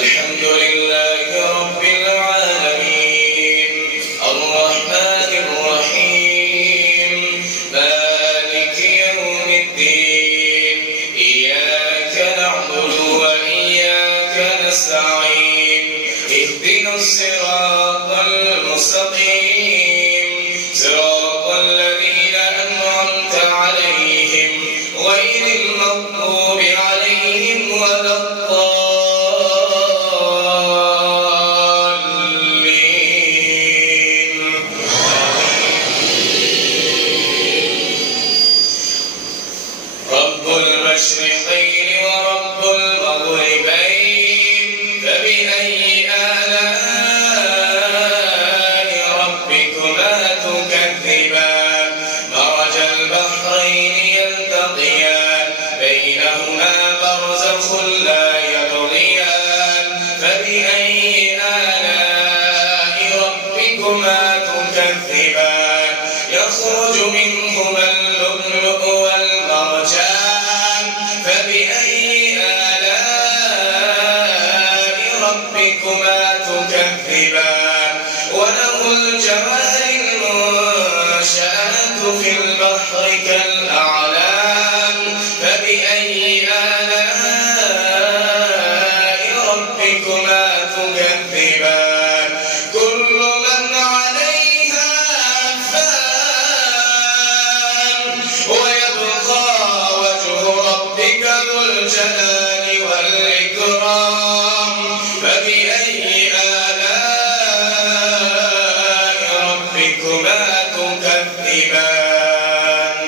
الحمد لله رب العالمين الرحمن الرحيم مالك يوم الدين إياك نعبد وإياك نستعين اهدنا الصراط المستقيم صراط الذين أنعمت عليهم غير المغضوب عليهم ولا الضالين. رب المشرقين ورب المغربين فبأي آلاء ربكما تكذبان مرج البحرين يلتقيان بينهما برزخ لا يبغيان فبأي آلاء ربكما تكذبان يخرج منهما اللؤلؤ والمرجان فبأي آلاء ربكما تكذبان وله الجوار المنشآت في البحر كالأعلام فبأي آلاء